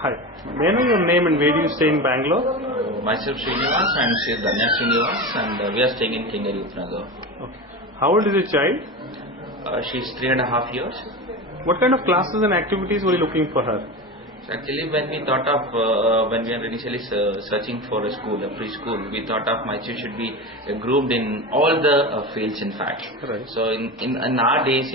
Hi. May I know your name and where do you stay in Bangalore? Myself Srinivas and she is Danya Srinivas, and we are staying in Kengari Nagar. Okay. How old is your child? She is 3.5 years. What kind of classes and activities were you looking for her? So actually, when we thought of when we were initially searching for a school, a preschool, we thought of my child should be groomed in all the fields. In fact, Right. so in our days,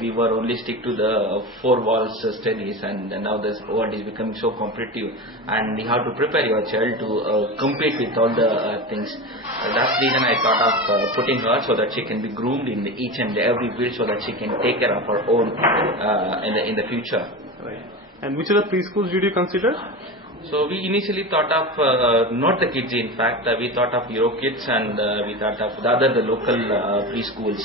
we were only stick to the four walls studies, and now this world is becoming so competitive, and you have to prepare your child to compete with all the things. That's the reason I thought of putting her so that she can be groomed in each and every field, so that she can take care of her own in the future. Right. And which other preschools did you consider? So we initially thought of not the kids. In fact, we thought of Eurokids, and we thought of the local preschools.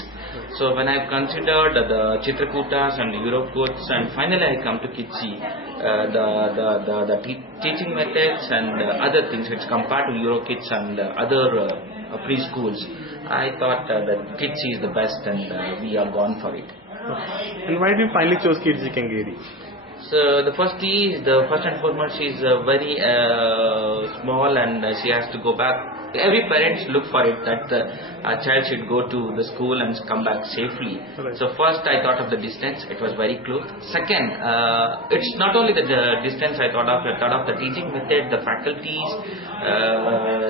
So when I considered the Chitrakutas and Eurokids, and finally I come to Kidzi, the teaching methods and other things which compared to Eurokids and other preschools, I thought that Kidzi is the best, and we are gone for it. Okay. And why did you finally choose Kidzi Kengari? So the first and foremost, she is very small, and she has to go back. Every parents look for it that a child should go to the school and come back safely. Right. So first I thought of the distance; it was very close. Second, it's not only the distance I thought of the teaching method, the faculties,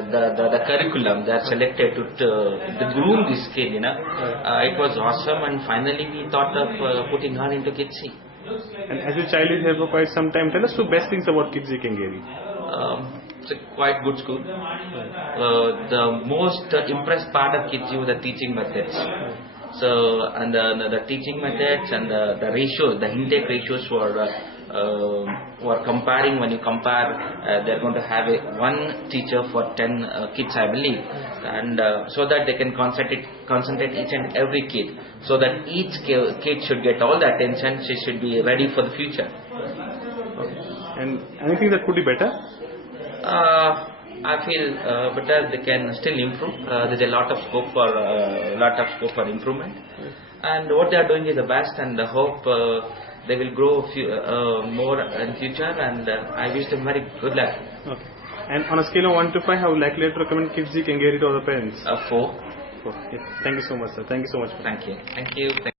the curriculum that selected to groom this kid. It was awesome, and finally we thought of putting her into Kidzi. And as your child is here for quite some time, tell us two best things about Kidzi Kengari. It's a quite good school. The most impressed part of Kidzi was the teaching methods. So, and the teaching methods and the ratios, the intake ratios were comparing. When you compare, they're going to have one teacher for 10 kids, I believe, and so that they can concentrate each and every kid, so that each kid should get all the attention. She should be ready for the future. Okay. And anything that could be better? I feel better. They can still improve. There's a lot of scope for improvement, and what they are doing is the best, and I hope they will grow more in future, and I wish them very good luck. Okay. And on a scale of 1 to 5, how likely to recommend Kidzi Kengari to other parents? 4. 4. Yes. Thank you so much, sir. Thank you so much. Thank you.